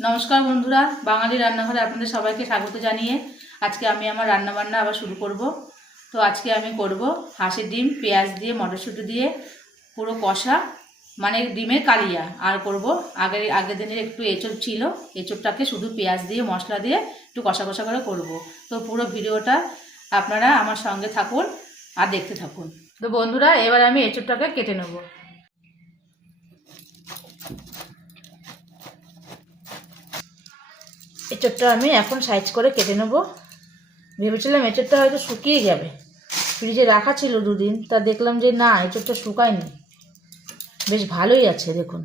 নমস্কার বন্ধুরা, বাঙালি রান্নাঘরে আপনাদের সবাইকে স্বাগত জানিয়ে আজকে আমি আমার রান্না বান্না আবার শুরু করব। তো আজকে আমি করব হাঁসের ডিম, পেঁয়াজ দিয়ে, মটরশুঁটি দিয়ে, পুরো কষা মানে ডিমের কালিয়া। আর করব আগের আগের দিনের একটু এঁচড় ছিল, এঁচড়টাকে শুধু পেঁয়াজ দিয়ে, মশলা দিয়ে একটু কষা কষা করে করব। তো পুরো ভিডিওটা আপনারা আমার সঙ্গে থাকুন আর দেখতে থাকুন। তো বন্ধুরা, এবার আমি এঁচড়টাকে কেটে নেব। এঁচড়টা আমি এখন সাইজ করে কেটে নেব। ভেবেছিলাম এঁচড়টা হয়তো শুকিয়ে যাবে। ফ্রিজে রাখা ছিল দুদিন, তা দেখলাম যে না, এঁচড়টা শুকায়নি। বেশ ভালোই আছে, দেখুন।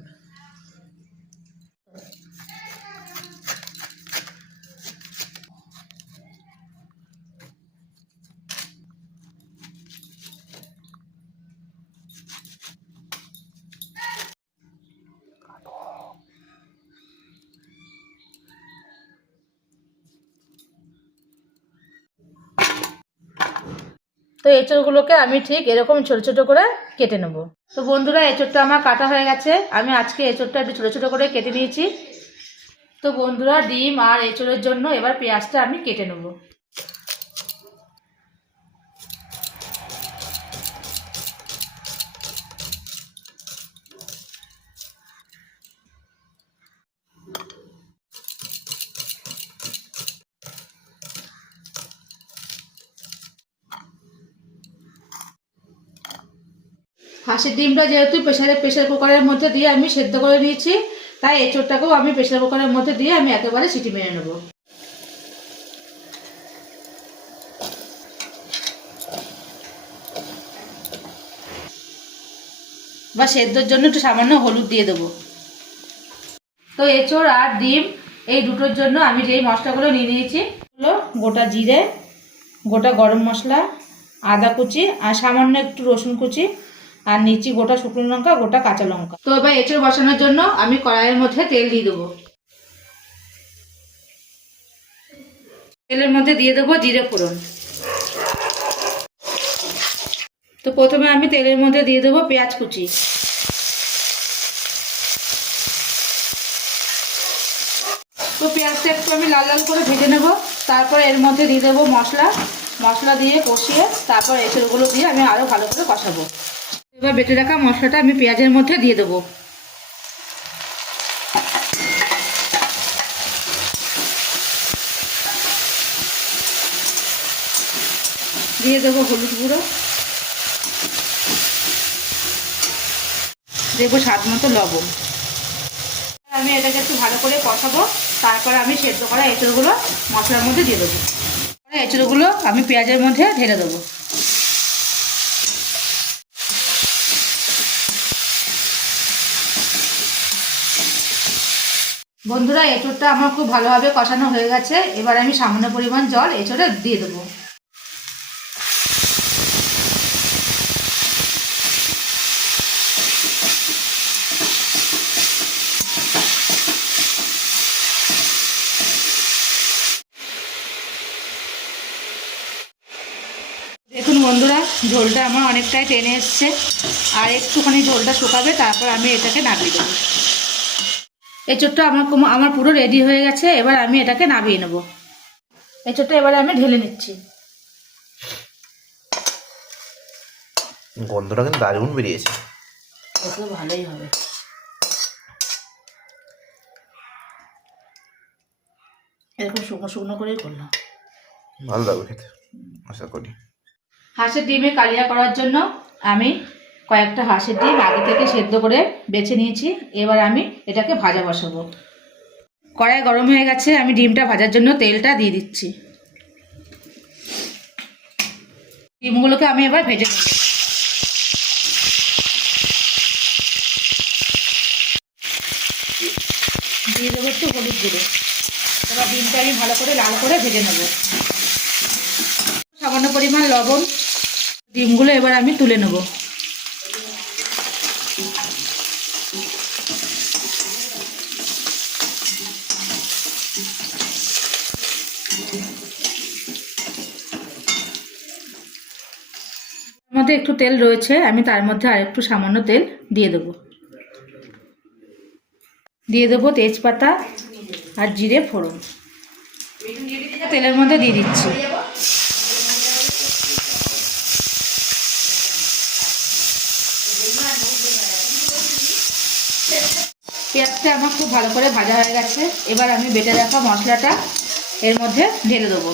তো এঁচড়গুলোকে আমি ঠিক এরকম ছোটো ছোটো করে কেটে নেব। তো বন্ধুরা, এঁচড়টা আমার কাটা হয়ে গেছে। আমি আজকে এঁচড়টা একটু ছোটো ছোটো করে কেটে নিয়েছি। তো বন্ধুরা, ডিম আর এঁচড়ের জন্য এবার পেঁয়াজটা আমি কেটে নেব। হাঁসের ডিমটা যেহেতু প্রেশারে প্রেশার কুকারের মধ্যে দিয়ে আমি সেদ্ধ করে নিয়েছি, তাই এঁচড়টাকেও আমি প্রেশার কুকারের মধ্যে দিয়ে আমি একেবারে সিটি মেরে নেব। বা সেদ্ধর জন্য একটু সামান্য হলুদ দিয়ে দেবো। তো এঁচড় আর ডিম এই দুটোর জন্য আমি যেই মশলাগুলো নিয়ে নিয়েছি, হলো গোটা জিরে, গোটা গরম মশলা, আদা কুচি আর সামান্য একটু রসুন কুচি। আর নিচি গোটা শুকনো লঙ্কা, গোটা কাঁচা লঙ্কা। তো এবার এঁচড় বসানোর জন্য আমি কড়াইয়ের মধ্যে তেল দিয়ে দেবো। তেলের মধ্যে দিয়ে দেবো জিরে ফোড়ন। তো প্রথমে আমি তেলের মধ্যে দিয়ে দেবো পেঁয়াজ কুচি। তো পেঁয়াজটা একটু আমি লাল লাল করে ভেজে নেব। তারপর এর মধ্যে দিয়ে দেবো মশলা। মশলা দিয়ে কষিয়ে তারপর এঁচড়গুলো দিয়ে আমি আরও ভালো করে কষাবো। এবার বেটে রাখা মশলাটা আমি পেঁয়াজের মধ্যে দিয়ে দেবো। দিয়ে দেবো হলুদ গুঁড়ো। দেবো স্বাদ মতো লবণ। আমি এটাকে একটু ভালো করে কষাবো। তারপরে আমি সেদ্ধ করা এঁচড়গুলো মশলার মধ্যে দিয়ে দেবো। এঁচড়গুলো আমি পেঁয়াজের মধ্যে ঢেলে দেবো। বন্ধুরা, এঁচড়টা আমার খুব ভালোভাবে কষানো হয়ে গেছে। এবার আমি সামান্য পরিমাণ জল এঁচড়ে দিয়ে দেবো। দেখুন বন্ধুরা, ঝোলটা আমার অনেকটাই টেনে এসছে। আর একটুখানি ঝোলটা শুকাবে, তারপর আমি এটাকে নামিয়ে দেবো। এঁচোড়টা আমার কোম- আমার পুরো রেডি হয়ে গেছে এবার আমি এটাকে নামিয়ে নেব। এঁচোড়টা এবারে আমি ঢেলে নিচ্ছি। গন্ধটা কিন্তু দারুণ বেরিয়েছে। ভালোই হবে। এরকম শুকনো শুকনো করেই করলাম। ভালো লাগবে খেতে। আশা করি। হাঁসের ডিমে কালিয়া করার জন্য আমি কয়েকটা হাঁসের ডিম আগে থেকে সেদ্ধ করে বেছে নিয়েছি। এবার আমি এটাকে ভাজা বসাবো। কড়াই গরম হয়ে গেছে, আমি ডিমটা ভাজার জন্য তেলটা দিয়ে দিচ্ছি। ডিমগুলোকে আমি এবার ভেজে নেব। দিয়ে দেবো একটু হলুদ গুঁড়ো। এবার ডিমটা আমি ভালো করে লাল করে ভেজে নেব। সামান্য পরিমাণ লবণ। ডিমগুলো এবার আমি তুলে নেব। মধ্যে একটু তেল রয়েছে, আমি তার মধ্যে আর একটু সামান্য তেল দিয়ে দেবো। দিয়ে দেবো তেজপাতা আর জিরে ফোড়ন। তেলের মধ্যে দিয়ে দিচ্ছি। পেঁয়াজটা আমার খুব ভালো করে ভাজা হয়ে গেছে। এবার আমি বেটে রাখা মশলাটা এর মধ্যে ঢেলে দেবো।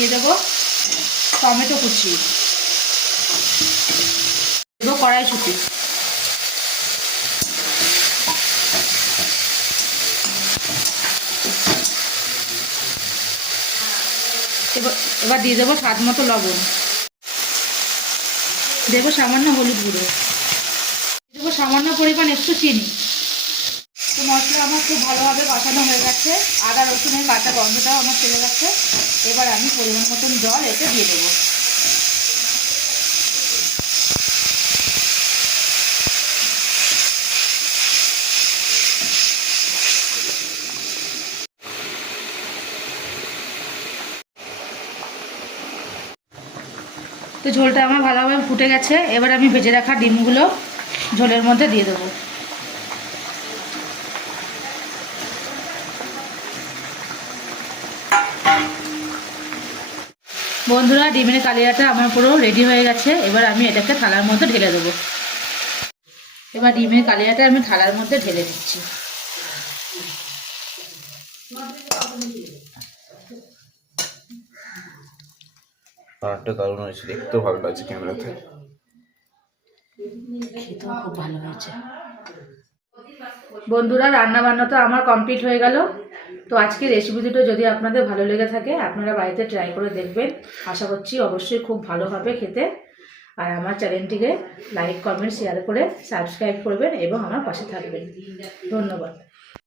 দিয়ে দেবো টমেটো কুচি দেবো কড়াইশুটি। এবার দিয়ে দেবো স্বাদ মতো লবণ। দেবো সামান্য হলুদ গুঁড়ো। দেবো সামান্য পরিমাণ একটু চিনি। তো মশলা আমার খুব ভালোভাবে কষানো হয়ে গেছে। আদা, রসুনের কাঁচা গন্ধটাও আমার চলে গেছে। এবার আমি পরিমাণ মতন জল এতে দিয়ে দেবো। তো ঝোলটা আমার ভালোভাবে ফুটে গেছে। এবার আমি ভেজে রাখা ডিমগুলো ঝোলের মধ্যে দিয়ে দেবো। বন্ধুরা ডিমের কালিয়াটা আমার পুরো রেডি হয়ে গেছে। এবার আমি এটাকে থালার মধ্যে ঢেলে দেবো। এবার ডিমের কালিয়াটা আমি থালার মধ্যে ঢেলে দিচ্ছি। কালারটা দারুণ হয়েছে দেখতেও ভালো লাগছে ক্যামেরাতে। খেতেও খুব ভালো হয়েছে। বন্ধুরা রান্না বান্না তো আমার কমপ্লিট হয়ে গেল। তো আজকে রেসিপিটা যদি আপনাদের ভালো লেগে থাকে, আপনারা বাড়িতে ট্রাই করে দেখবেন। আশা করছি অবশ্যই খুব ভালো হবে খেতে। আর আমার চ্যানেলটিকে লাইক কমেন্ট শেয়ার করে সাবস্ক্রাইব করবেন এবং আমার পাশে থাকবেন। ধন্যবাদ।